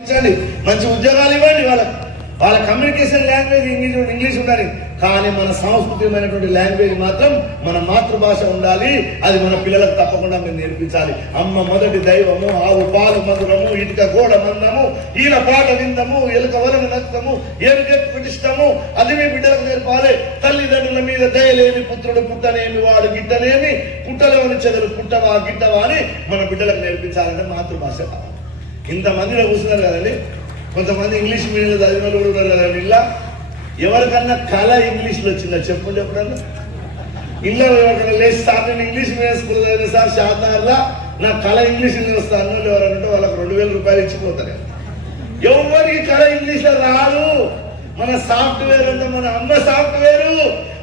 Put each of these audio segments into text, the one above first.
మంచి ఉద్యోగాలు ఇవ్వండి వాళ్ళకి, వాళ్ళ కమ్యూనికేషన్ లాంగ్వేజ్ ఇంగ్లీష్ ఉండాలి. కానీ మన సాంస్కృతికమైనటువంటి లాంగ్వేజ్ మాత్రం మన మాతృభాష ఉండాలి. అది మన పిల్లలకు తప్పకుండా మేము నేర్పించాలి. అమ్మ మొదటి దైవము, ఆవు పాలు మధురము, ఇటుక గోడ మందము, ఈల పాట విందము, ఎలుక వలన నచ్చము, ఏరుకెట్టు ప్రతిష్టము, అది మీ బిడ్డలకు నేర్పాలి. తల్లిదండ్రుల మీద దయలేని పుత్రుడు పుట్టనేమి, వాడు గిట్టనేమి, పుట్టలోని చెదలు పుట్టవా గిట్టవా అని మన బిడ్డలకు నేర్పించాలంటే మాతృభాష కావాలి. ఇంతమందిలో కూర్చున్నారు కదండి, కొంతమంది ఇంగ్లీష్ మీడియంలో చదివిన వాళ్ళు కూడా ఉన్నారు కదండి. ఇలా ఎవరికన్నా కళ ఇంగ్లీష్లో వచ్చిందా చెప్పండి ఎప్పుడన్నా? ఇల్లు ఎవరికన్నా లేచి సార్ నేను ఇంగ్లీష్ మీడియం స్కూల్ చదివిన సార్ షాద్నగర్లో నా కళ ఇంగ్లీష్ వస్తాను ఎవరంటే వాళ్ళకి 2000 రూపాయలు ఇచ్చిపోతారు. ఎవరికి కళ ఇంగ్లీష్లో రాదు. మన సాఫ్ట్వేర్ అంతా మన అమ్మ సాఫ్ట్వేరు,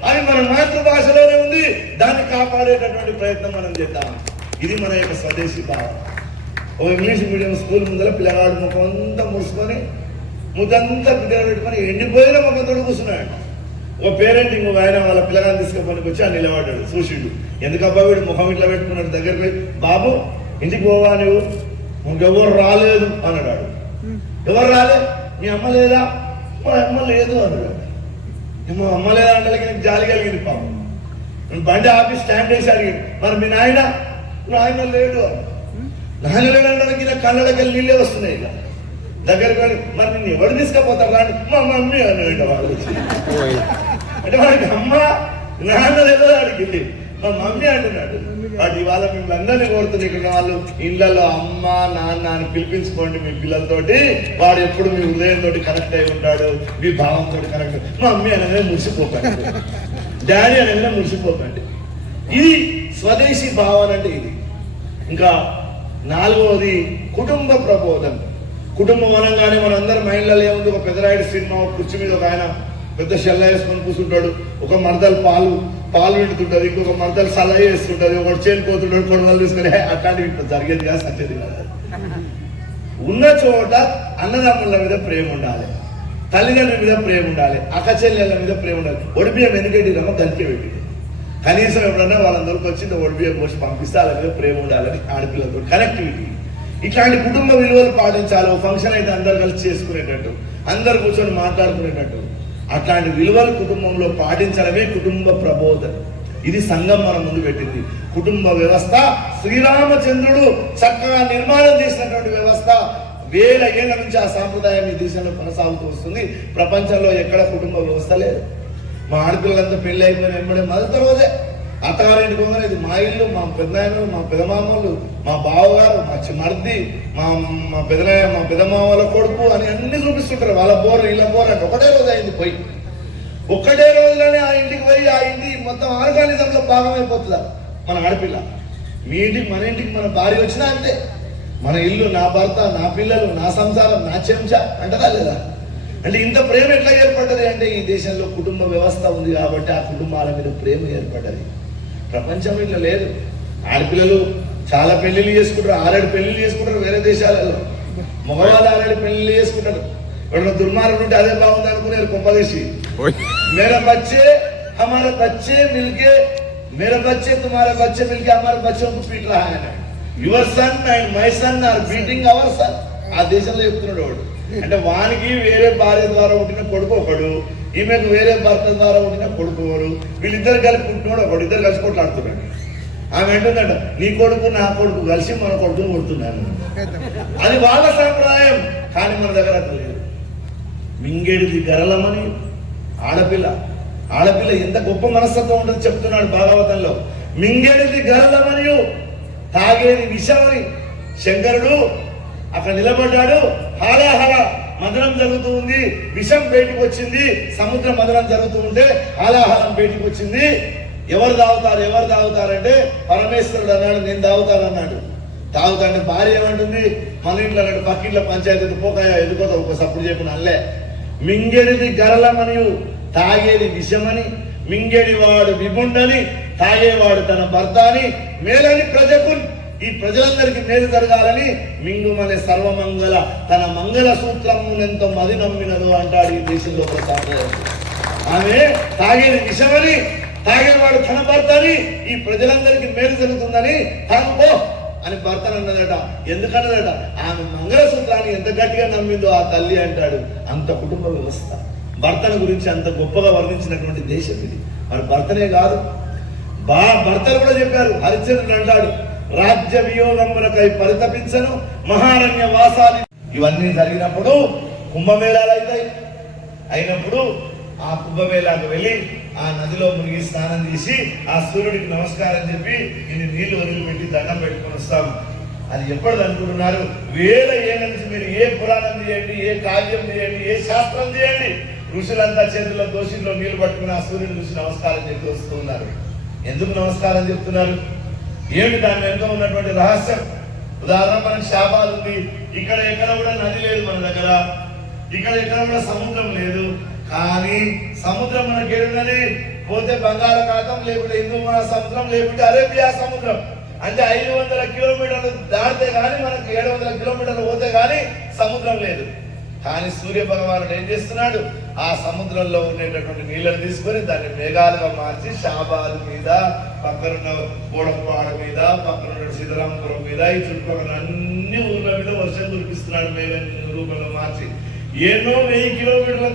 అది మన మాతృభాషలోనే ఉంది. దాన్ని కాపాడేటటువంటి ప్రయత్నం మనం చేద్దాం. ఇది మన యొక్క స్వదేశీ భావం. ఓ ఇంగ్లీష్ మీడియం స్కూల్ ముందర పిల్లగాడు ముఖం అంతా మూసుకొని ముద్దంతా పిల్లలు పెట్టుకొని ఎండిపోయిన ముఖంతో కూర్చున్నాడు. ఓ పేరెంట్ ఇంకొక ఆయన వాళ్ళ పిల్లగాని తీసుకుపోనికి వచ్చి ఆ నిలబడ్డాడు. చూసిండు, ఎందుకబ్బా వీడు ముఖం ఇట్లా పెట్టుకున్నాడు. దగ్గరికి పోయి, బాబు ఇంటికి పోవా నువ్వు, ఇంకెవరు రాలేదు అన్నాడు. ఎవరు రాలేదు? మీ అమ్మ లేదా? మా అమ్మ లేదు అన్నాడు. మా అమ్మ లేదా అంటే నీకు జాలి కలిగింది. పాపం బండి ఆపి స్టాండ్ వేసి అడిగింది, మరి మీ నాయన? నాయన లేడు అన్నాడు. నాయన లేడడానికి ఇలా కళ్ళకి నీళ్ళే వస్తున్నాయి. ఇక దగ్గరికి మరి నేను ఎవరు తీసుకపోతారు కానీ మా మమ్మీ అన్నాడు. వాళ్ళు వచ్చి అంటే వాడికి అమ్మ నాన్న లేదో అడిగింది, మా మమ్మీ అంటున్నాడు. వాడు ఇవాళ మిమ్మల్ని అందరినీ కోరుతుంది, ఇక్కడ వాళ్ళు ఇళ్లలో అమ్మ నాన్న అని పిలిపించుకోండి మీ పిల్లలతోటి. వాడు ఎప్పుడు మీ హృదయంతో కనెక్ట్ అయి ఉంటాడు, మీ భావంతో కనెక్ట్. మా మమ్మీ అనేది మురిసిపోకండి, డాడీ అనేది మురిసిపోకండి. ఇది స్వదేశీ భావన అంటే ఇది. ఇంకా 4వది కుటుంబ ప్రబోధం. కుటుంబం అనగానే మనందరం మైండ్లలో ఏముంది? ఒక పెద్దరాయుడు సినిమా, ఒక కుర్చీ మీద ఒక ఆయన పెద్ద షెల్ల వేసుకొని కూర్చుంటాడు, ఒక మరదలు పాలు వింటుంటది, ఇంకొక మరదలు సలహా వేస్తుంటది, ఒకటి చేనుకోతుంటాడు, కొడవలు తీసుకొని. అట్లాంటివి జరిగేది కాదు, సత్యది కాదు. ఉన్న చోట అన్నదమ్ముల మీద ప్రేమ ఉండాలి, తల్లిదండ్రుల మీద ప్రేమ ఉండాలి, అక్క చెల్లెళ్ళ మీద ప్రేమ ఉండాలి. ఒడిబియ్యం ఎందుకంటే రమ్మ గంతికే పెట్టి కనీసం ఎప్పుడన్నా వాళ్ళందరికి వచ్చింది ఒడిబియ్యం పోసి పంపిస్తే వాళ్ళ మీద ప్రేమ ఉండాలని, ఆడపిల్లలతో కనెక్టివిటీ. ఇట్లాంటి కుటుంబ విలువలు పాటించాలి. ఫంక్షన్ అయితే అందరు కలిసి చేసుకునేటట్టు, అందరు కూర్చొని మాట్లాడుకునేటట్టు, అట్లాంటి విలువలు కుటుంబంలో పాటించడమే కుటుంబ ప్రబోధన. ఇది సంఘం మన ముందు పెట్టింది. కుటుంబ వ్యవస్థ శ్రీరామచంద్రుడు చక్కగా నిర్మాణం చేసినటువంటి వ్యవస్థ. 1000 ఏళ్ల నుంచి ఆ సాంప్రదాయం ఈ దేశంలో కొనసాగుతూ వస్తుంది. ప్రపంచంలో ఎక్కడ కుటుంబ వ్యవస్థ లేదు. మా ఆడపిల్లలంతా పెళ్లి అయిపోయిన వెంబడే మొదటి రోజే అత్తగారింటికి పోగానే ఇది మా ఇల్లు, మా పెద్దనాయనలు, మా పెదమామలు, మా బావగారు, మా మర్ది, మా పెదనాయ, మా పెదమామల కొడుకు అని అన్ని చూపిస్తుంటారు. వాళ్ళ బోర్లు వీళ్ళ బోర్లు అంటే ఒకటే రోజు అయింది పోయి. ఒక్కటే రోజులోనే ఆ ఇంటికి పోయి ఆ ఇంటి మొత్తం ఆర్గానిజంలో భాగమైపోతుందా మన ఆడపిల్ల. మీ ఇంటికి మన ఇంటికి మన భార్య వచ్చినా అంతే. మన ఇల్లు, నా భర్త, నా పిల్లలు, నా సంసారం, నా చెంచా అంటారా లేదా? అంటే ఇంత ప్రేమ ఎట్లా ఏర్పడ్డది అంటే ఈ దేశంలో కుటుంబ వ్యవస్థ ఉంది కాబట్టి ఆ కుటుంబాల మీద ప్రేమ ఏర్పడ్డది. ప్రపంచం ఇట్లా లేదు. ఆడపిల్లలు చాలా పెళ్లిళ్ళు చేసుకుంటారు, 6-7 పెళ్లిళ్ళు చేసుకుంటారు వేరే దేశాలలో. మగవాళ్ళు 6-7 పెళ్లిళ్ళు చేసుకుంటారు. ఎవరైనా దుర్మార్గం ఉంటే అదే బాగుంది అనుకున్నారు కొంపదీసి. మేరా బచ్చే హమారా బచ్చే మిల్కే, మేరా బచ్చే తుమారా బచ్చే మిల్కే హమారా బచ్చే పీట్ రహా హై. Your son and my son are beating our son. ఆ దేశంలో చెప్తున్నాడు వాడు. అంటే వానికి వేరే భార్య ద్వారా పుట్టిన కొడుకు ఒకడు, ఈమెకు వేరే భర్త ద్వారా పుట్టిన కొడుకు ఒకడు, వీళ్ళిద్దరు కలిపి పుట్టినోడు ఒకడు, ఇద్దరు కలిసి కొట్లాడుతున్నాడు. ఆమె ఏంటంట, నీ కొడుకు నా కొడుకు కలిసి మన కొడుకుని కొడుతున్నాను. అది వాళ్ళ సాంప్రదాయం. కానీ మన దగ్గర అట్లా లేదు. మింగేడిది గరళమని ఆడపిల్ల ఎంత గొప్ప మనస్తత్వం ఉంటుంది చెప్తున్నాడు భాగవతంలో. మింగేడిది గరళమని, తాగేది విషమని. శంకరుడు అక్కడ నిలబడ్డాడు. హాలాహల మదనం జరుగుతూ ఉంది, విషం బయటకు వచ్చింది. సముద్ర మదనం జరుగుతూ ఉంటే హాలాహలం బయటకు వచ్చింది. ఎవరు తాగుతారంటే పరమేశ్వరుడు అన్నాడు, నేను తాగుతానన్నాడు. తాగుతాంటే భార్య ఏమంటుంది, మన ఇంట్లో అన్నాడు, పక్కింట్లో పంచాయతీ పోకాయ ఎదుకోతా ఒక సప్పుడు చెప్పిన అల్లే. మింగేడిది గరళమని, తాగేది విషమని, మింగేడి వాడు విభుండని, తాగేవాడు తన భర్త అని, మేలని ప్రజకు, ఈ ప్రజలందరికీ మేలు జరగాలని మింగుమనే సర్వమంగళ తన మంగళ సూత్రమునెంతో మది నమ్మినదు అంటాడు ఈ దేశంలో ఒక సాంప్రదాయం. ఆమె తాగేది విషమని, తాగేవాడు తన భర్త అని, ఈ ప్రజలందరికీ మేలు జరుగుతుందని తాగుపో అని భర్తను అన్నదట. ఎందుకన్నదట? ఆమె మంగళసూత్రాన్ని ఎంత గట్టిగా నమ్మిందో ఆ తల్లి అంటాడు. అంత కుటుంబ వ్యవస్థ భర్తను గురించి అంత గొప్పగా వర్ణించినటువంటి దేశం ఇది. మరి భర్తనే కాదు, భర్తలు కూడా చెప్పారు. హరిశ్చంద్రుడు అంటాడు, రాజ్య వియోగములకై పరితపించను మహారణ్య వాసాలి. ఇవన్నీ జరిగినప్పుడు కుంభమేళాలు అయినప్పుడు ఆ కుంభమేళాకు వెళ్ళి ఆ నదిలో మునిగి స్నానం చేసి ఆ సూర్యుడికి నమస్కారం చెప్పి ఇన్ని నీళ్లు వదిలిపెట్టి దండం పెట్టుకొని వస్తాం. అది ఎప్పటిది అనుకుంటున్నారు? వేల ఏళ్ళ నుంచి మీరు ఏ పురాణం చేయండి, ఏ కావ్యం చేయండి, ఏ శాస్త్రం చేయండి, ఋషులంతా చేతుల్లో దోషిలో నీళ్లు పట్టుకుని ఆ సూర్యుని చూసి నమస్కారం చెప్పి వస్తూ ఉన్నారు. ఎందుకు నమస్కారం చెప్తున్నారు? ఏమిటి దాని వెనుక ఉన్నటువంటి రహస్యం? ఉదాహరణ, మనకి శాపాలు ఉంది. ఇక్కడ ఎక్కడ కూడా నది లేదు మన దగ్గర, ఇక్కడ ఎక్కడ కూడా సముద్రం లేదు. కానీ సముద్రం మనకి ఏడున్నది? పోతే బంగాళాఖాతం, లేకుంటే హిందూ మహాసముద్రం, లేకుంటే అరేబియా సముద్రం. అంటే 500 కిలోమీటర్లు దాటితే కానీ మనకు 700 కిలోమీటర్లు పోతే కానీ సముద్రం లేదు. కానీ సూర్య భగవానుడు ఏం చేస్తున్నాడు? ఆ సముద్రంలో ఉండేటటువంటి నీళ్ళని తీసుకొని దాన్ని మేఘాలుగా మార్చి షాబాద్ మీద, పక్కనున్న కోడపాడు మీద, పక్కనున్న సీతారామపురం మీద, ఈ చుట్టుపక్కల అన్ని ఊర్ల మీద వర్షం కురిపిస్తున్నాడు మేఘ రూపంలో మార్చి. ఎన్నో 1000 కిలోమీటర్ల